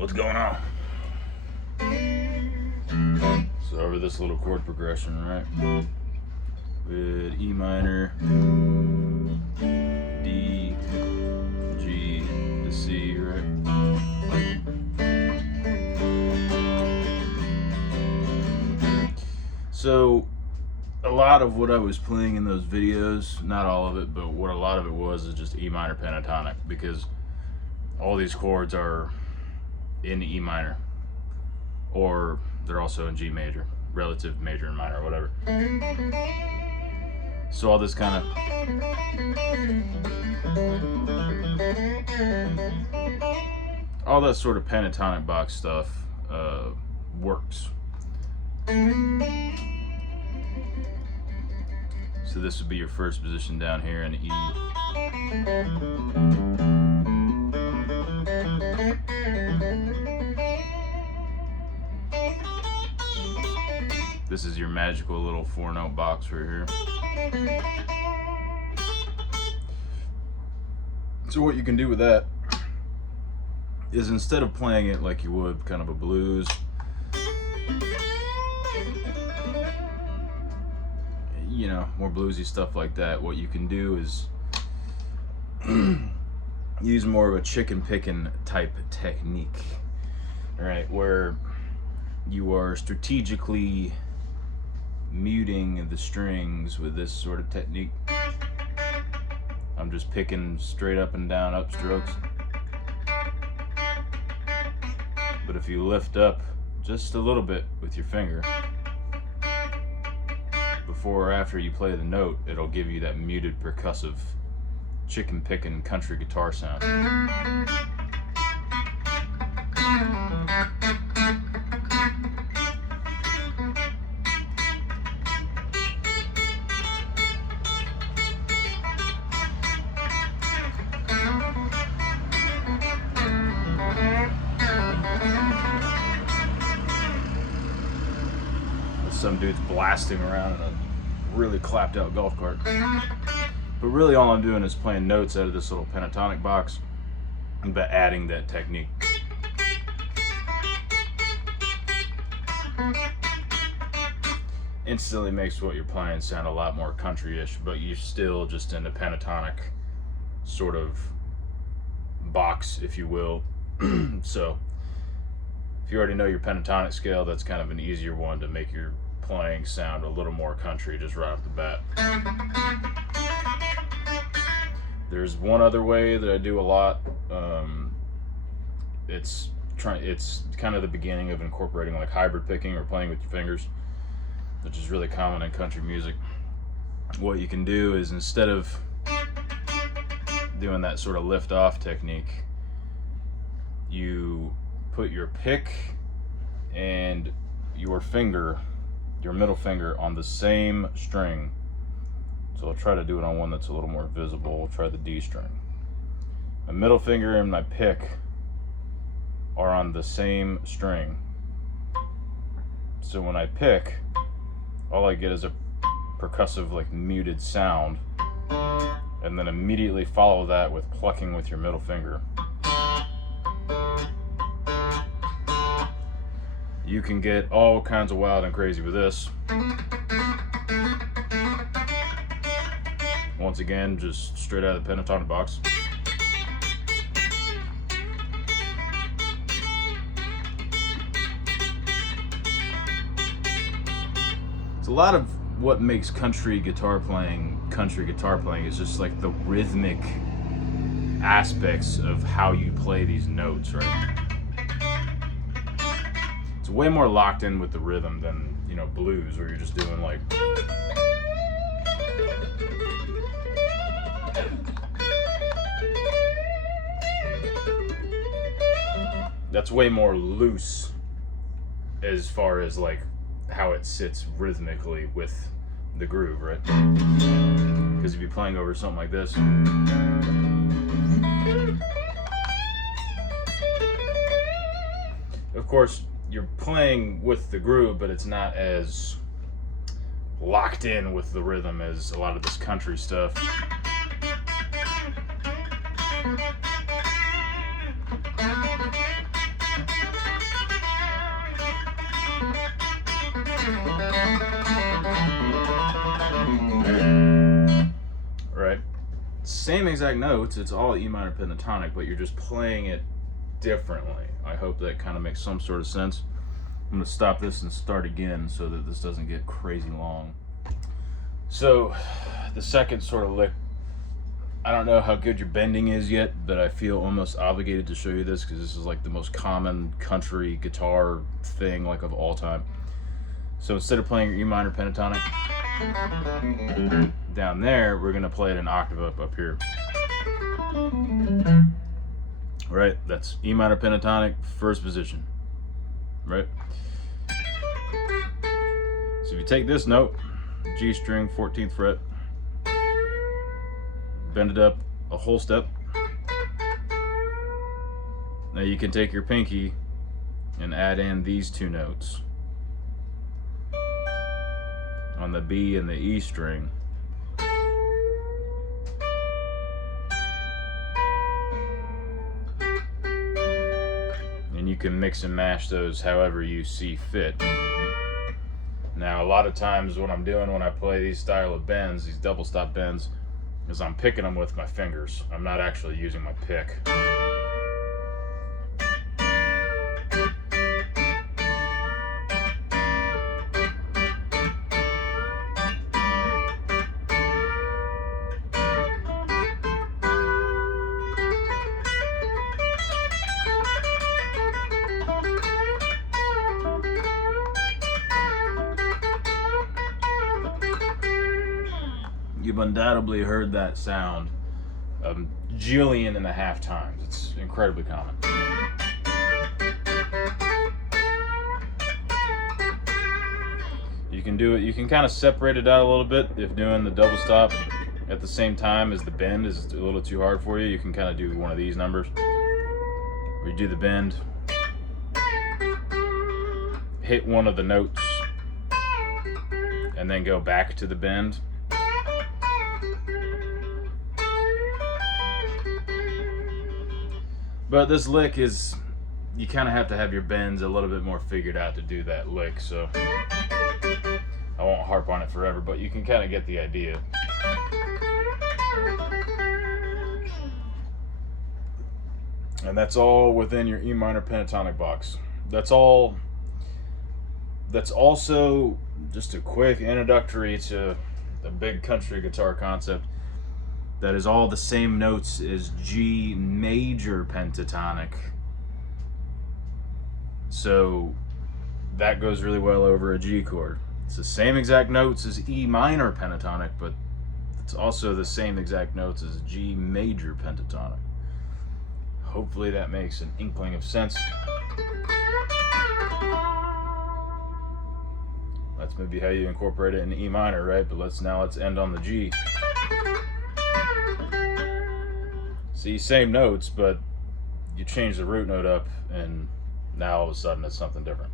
What's going on? So over this little chord progression, right? With E minor, D, G to C, right? So a lot of what I was playing in those videos, not all of it, but what a lot of it was is just E minor pentatonic, because all these chords are in E minor, or they're also in G major, relative major and minor, or whatever. So all this kind of all that sort of pentatonic box stuff works. So this would be your first position down here in E. This is your magical little 4-note box right here. So what you can do with that is, instead of playing it like you would kind of a blues, you know, more bluesy stuff like that, what you can do is use more of a chicken picking type technique, right, where you are strategically muting the strings with this sort of technique. I'm just picking straight up and down upstrokes. But if you lift up just a little bit with your finger, before or after you play the note, it'll give you that muted percussive chicken picking country guitar sound. Some dude's blasting around in a really clapped out golf cart. But really all I'm doing is playing notes out of this little pentatonic box, but adding that technique. Instantly makes what you're playing sound a lot more country-ish, but you're still just in the pentatonic sort of box, if you will. So if you already know your pentatonic scale, that's kind of an easier one to make your playing sound a little more country just right off the bat. There's one other way that I do a lot. It's kind of the beginning of incorporating like hybrid picking or playing with your fingers, which is really common in country music. What you can do is, instead of doing that sort of lift off technique, you put your pick and your finger, your middle finger, on the same string. So I'll try to do it on one that's a little more visible. We'll try the D string. My middle finger and my pick are on the same string. So when I pick, all I get is a percussive, like, muted sound, and then immediately follow that with plucking with your middle finger. You can get all kinds of wild and crazy with this. Once again, just straight out of the pentatonic box. It's a lot of what makes country guitar playing is just like the rhythmic aspects of how you play these notes, right? Way more locked in with the rhythm than, you know, blues, where you're just doing like that's way more loose as far as like how it sits rhythmically with the groove, right? Because if you're playing over something like this, of course you're playing with the groove, but it's not as locked in with the rhythm as a lot of this country stuff. same exact notes. It's all E minor pentatonic, but you're just playing it differently. I hope that kind of makes some sort of sense. I'm going to stop this and start again so that this doesn't get crazy long. So the second sort of lick, I don't know how good your bending is yet, but I feel almost obligated to show you this because this is like the most common country guitar thing like of all time. So instead of playing your E minor pentatonic down there, we're going to play it an octave up here. Right? That's E minor pentatonic, first position. Right? So if you take this note, G string, 14th fret, bend it up a whole step. Now you can take your pinky and add in these two notes on the B and the E string. And you can mix and mash those however you see fit. Now a lot of times what I'm doing when I play these style of bends, these double stop bends, is I'm picking them with my fingers. I'm not actually using my pick. You've undoubtedly heard that sound a jillion and a half times. It's incredibly common. You can do it, you can kind of separate it out a little bit. If doing the double stop at the same time as the bend is a little too hard for you, you can kind of do one of these numbers where you do the bend, hit one of the notes, and then go back to the bend. But this lick is, you kind of have to have your bends a little bit more figured out to do that lick, so I won't harp on it forever, but you can kind of get the idea. And that's all within your E minor pentatonic box. That's all. That's also just a quick introductory to the big country guitar concept. That is all the same notes as G major pentatonic. So that goes really well over a G chord. It's the same exact notes as E minor pentatonic, but it's also the same exact notes as G major pentatonic. Hopefully that makes an inkling of sense. That's maybe how you incorporate it in E minor, right? But let's end on the G. See, same notes, but you change the root note up, and now all of a sudden it's something different.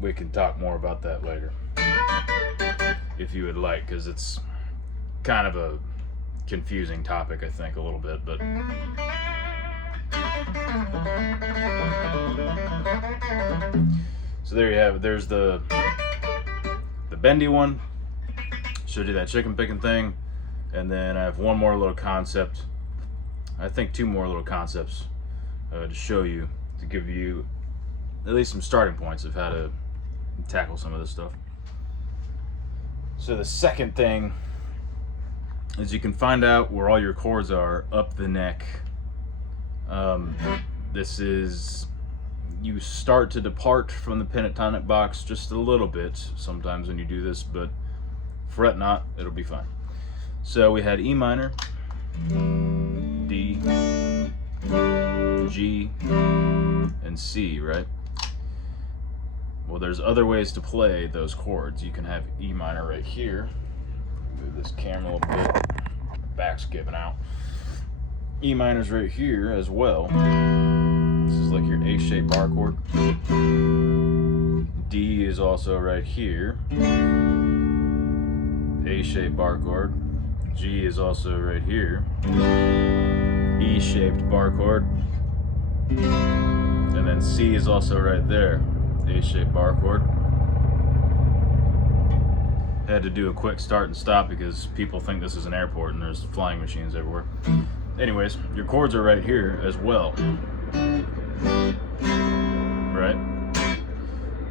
We can talk more about that later, if you would like, because it's kind of a confusing topic, I think, a little bit, but... So there you have it. There's the bendy one. Showed you that chicken picking thing. And then I have one more little concept. I think two more little concepts to show you, to give you at least some starting points of how to tackle some of this stuff. So the second thing is you can find out where all your chords are up the neck. This is, you start to depart from the pentatonic box just a little bit sometimes when you do this, but fret not, it'll be fine. So we had E minor, D, G, and C, right? Well, there's other ways to play those chords. You can have E minor right here. Move this camera a little bit. Back's giving out. E minor's right here as well. This is like your A-shaped bar chord. D is also right here. A-shaped bar chord. G is also right here. E-shaped bar chord. And then C is also right there. A-shaped bar chord. Had to do a quick start and stop because people think this is an airport and there's flying machines everywhere. Anyways, your chords are right here as well. Right?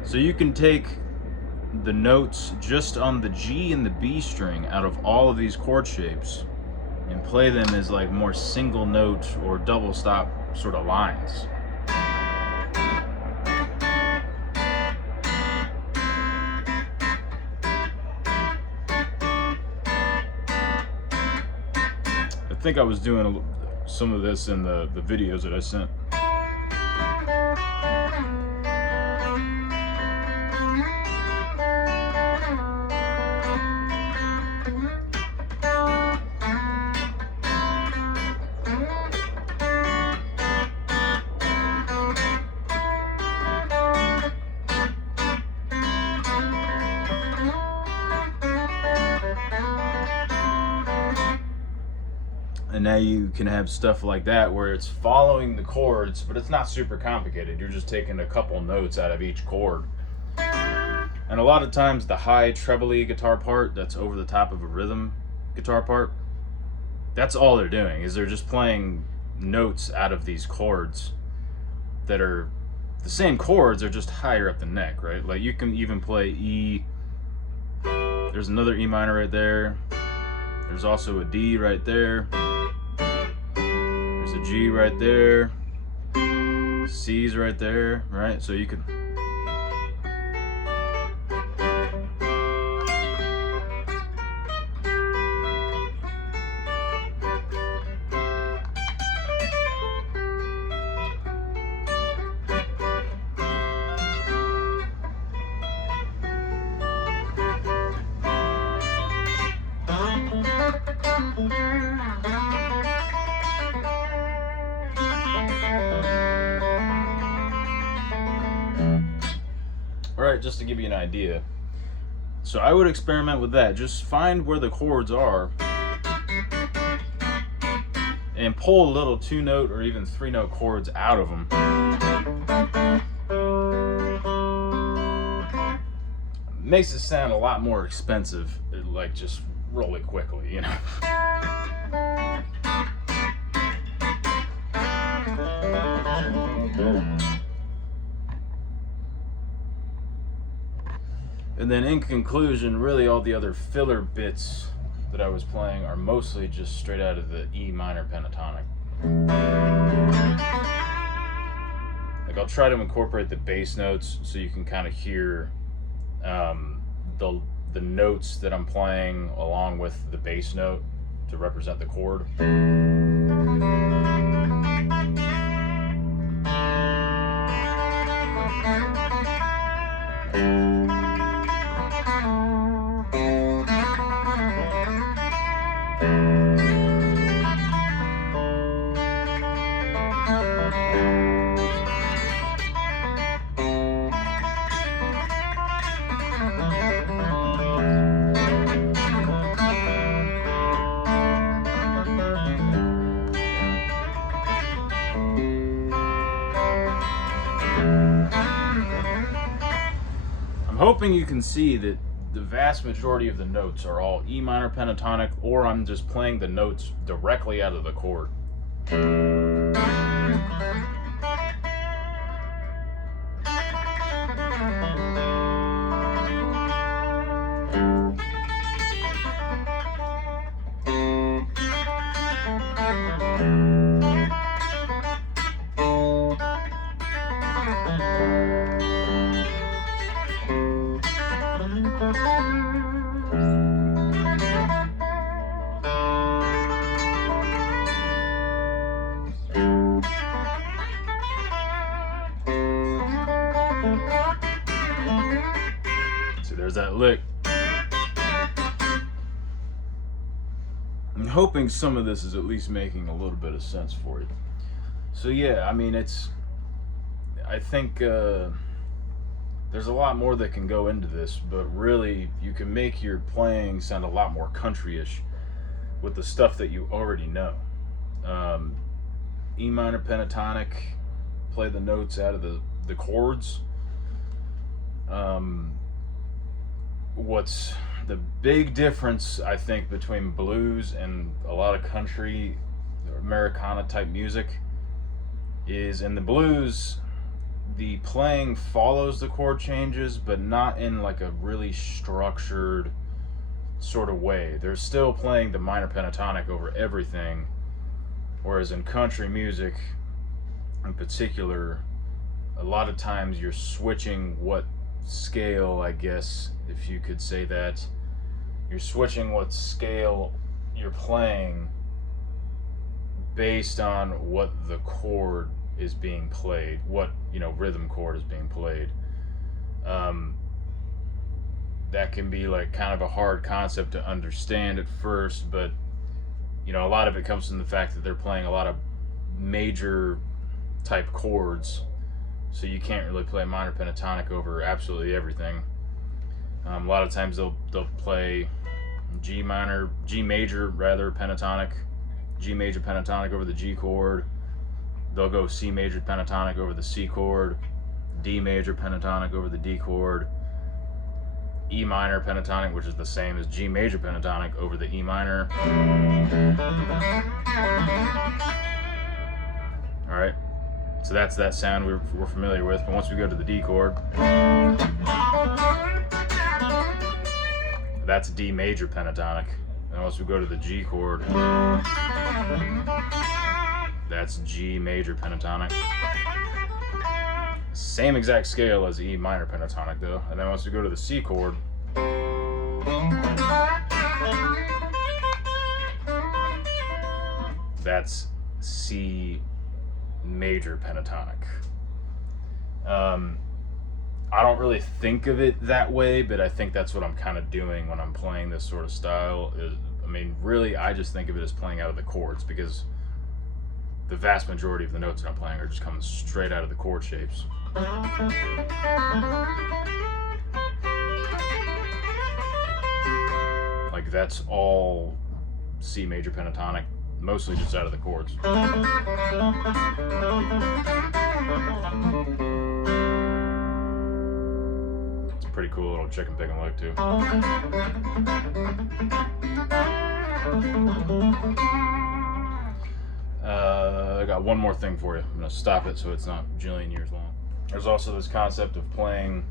So you can take the notes just on the G and the B string out of all of these chord shapes and play them as like more single note or double stop sort of lines. I think I was doing some of this in the videos that I sent. And now you can have stuff like that where it's following the chords, but it's not super complicated. You're just taking a couple notes out of each chord. And a lot of times the high trebly guitar part that's over the top of a rhythm guitar part, that's all they're doing, is they're just playing notes out of these chords that are the same chords, are just higher up the neck, right? Like you can even play E. There's another E minor right there. There's also a D right there. There's a G right there. C's right there, right? So you could. Alright, just to give you an idea. So I would experiment with that. Just find where the chords are and pull a little 2-note or even 3-note chords out of them. Makes it sound a lot more expensive, like just really quickly, you know. And then in conclusion, really all the other filler bits that I was playing are mostly just straight out of the E minor pentatonic. Like I'll try to incorporate the bass notes so you can kind of hear the notes that I'm playing along with the bass note to represent the chord. Hoping you can see that the vast majority of the notes are all E minor pentatonic, or I'm just playing the notes directly out of the chord. There's that lick. I'm hoping some of this is at least making a little bit of sense for you. So yeah, I mean, I think there's a lot more that can go into this, but really you can make your playing sound a lot more country-ish with the stuff that you already know. E minor pentatonic, play the notes out of the chords. What's the big difference, I think, between blues and a lot of country or Americana type music is in the blues, the playing follows the chord changes, but not in like a really structured sort of way. They're still playing the minor pentatonic over everything, whereas in country music in particular, a lot of times you're switching what scale, I guess, if you could say that, you're switching what scale you're playing based on what the chord is being played, what, you know, rhythm chord is being played. That can be like kind of a hard concept to understand at first, but you know, a lot of it comes from the fact that they're playing a lot of major type chords, so you can't really play minor pentatonic over absolutely everything. A lot of times they'll play G major pentatonic, G major pentatonic over the G chord. They'll go C major pentatonic over the C chord, D major pentatonic over the D chord, E minor pentatonic, which is the same as G major pentatonic, over the E minor. Alright, so that's that sound we're familiar with, but once we go to the D chord, that's D major pentatonic. And once we go to the G chord, that's G major pentatonic. Same exact scale as E minor pentatonic though. And then once we go to the C chord, that's C major pentatonic. I don't really think of it that way, but I think that's what I'm kind of doing when I'm playing this sort of style. I mean, really, I just think of it as playing out of the chords, because the vast majority of the notes that I'm playing are just coming straight out of the chord shapes. Like, that's all C major pentatonic, mostly just out of the chords. It's a pretty cool little chicken picking lick too. I got one more thing for you. I'm going to stop it so it's not a jillion years long. There's also this concept of playing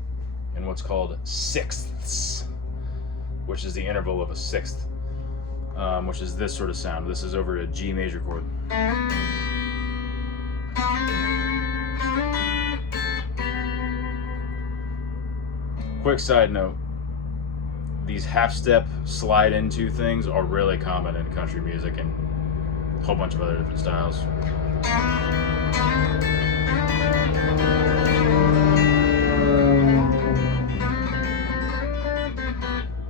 in what's called sixths, which is the interval of a sixth, which is this sort of sound. This is over a G major chord. Quick side note, these half-step slide into things are really common in country music and a whole bunch of other different styles.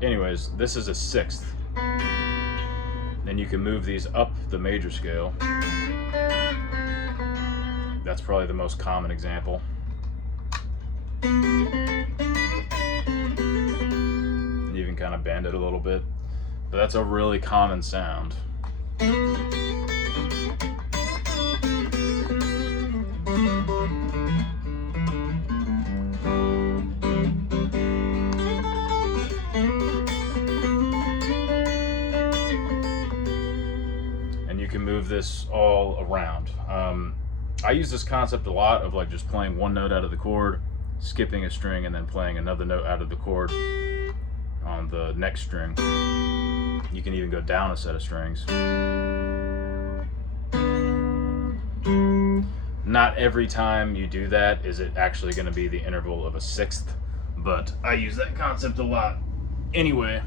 Anyways, this is a sixth. Then you can move these up the major scale. That's probably the most common example. You can kind of bend it a little bit, but that's a really common sound. And you can move this all around. I use this concept a lot of like just playing one note out of the chord, skipping a string, and then playing another note out of the chord on the next string. You can even go down a set of strings. Not every time you do that is it actually going to be the interval of a sixth, but I use that concept a lot anyway.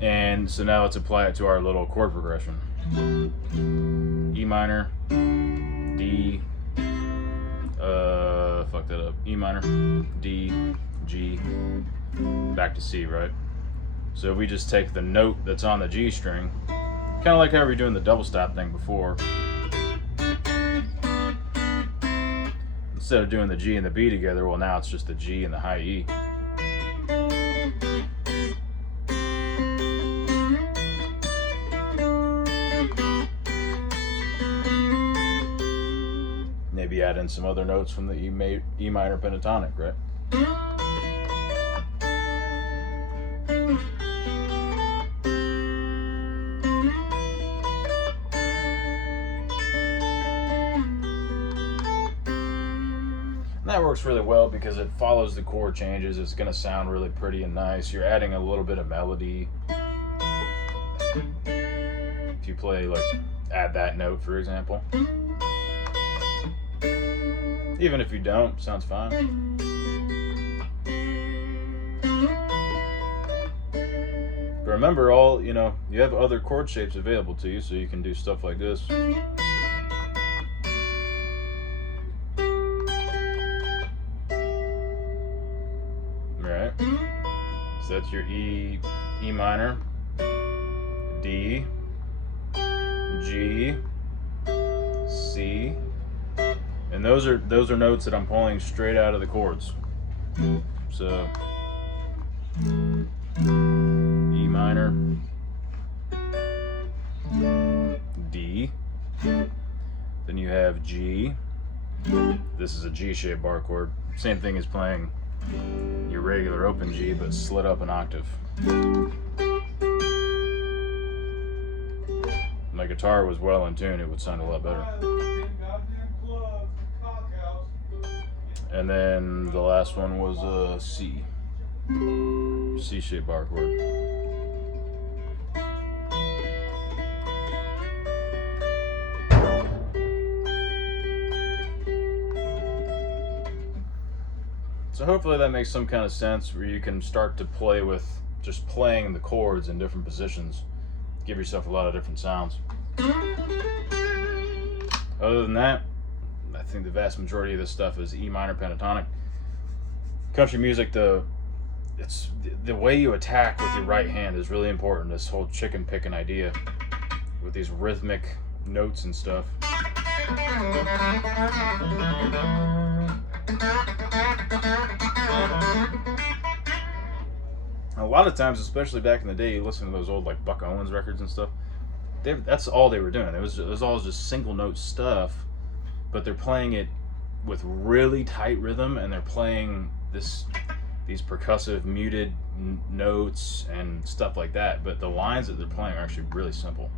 And so now let's apply it to our little chord progression. E minor, D, fuck that up, E minor, D, G, back to C, right? So if we just take the note that's on the G string, kind of like how we were doing the double stop thing before. Instead of doing the G and the B together, well, now it's just the G and the high E. Maybe add in some other notes from the E minor pentatonic, right? And that works really well because it follows the chord changes. It's going to sound really pretty and nice. You're adding a little bit of melody. If you play, like, add that note, for example. Even if you don't, sounds fine. But remember, you have other chord shapes available to you, so you can do stuff like this. Right? So that's your E minor, D, G, C, and those are notes that I'm pulling straight out of the chords. So E minor, D, then you have G. This is a G-shaped bar chord. Same thing as playing your regular open G, but slid up an octave. My guitar was well in tune, it would sound a lot better. And then the last one was a C. C-shaped bar chord. So hopefully that makes some kind of sense, where you can start to play with just playing the chords in different positions. Give yourself a lot of different sounds. Other than that, I think the vast majority of this stuff is E minor pentatonic. Country music, the way you attack with your right hand is really important. This whole chicken picking idea with these rhythmic notes and stuff. A lot of times, especially back in the day, you listen to those old like Buck Owens records and stuff. That's all they were doing. It was all just single note stuff, but they're playing it with really tight rhythm, and they're playing these percussive muted notes and stuff like that. But the lines that they're playing are actually really simple.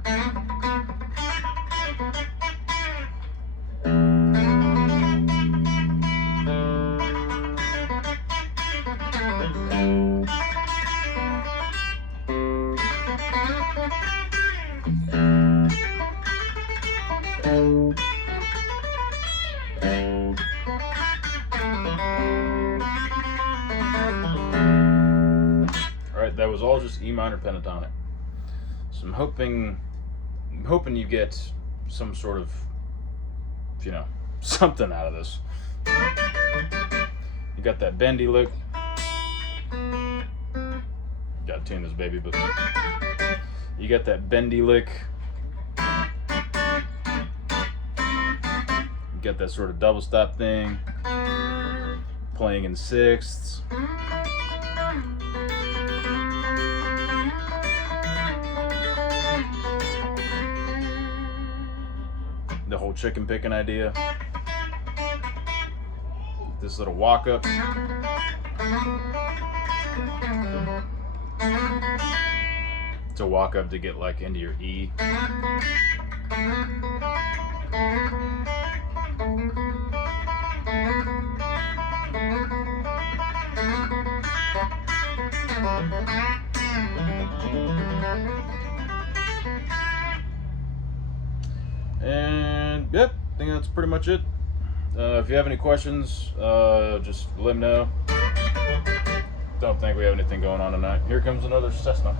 That was all just E minor pentatonic. So I'm hoping you get some sort of, something out of this. You got that bendy lick. Gotta tune this baby, but you got that bendy lick. You got that sort of double stop thing, playing in sixths. The whole chicken picking idea. This little walk up. To walk up to get like into your E. And yep, I think that's pretty much it. If you have any questions, just let me know. Don't think we have anything going on tonight. Here comes another Cessna.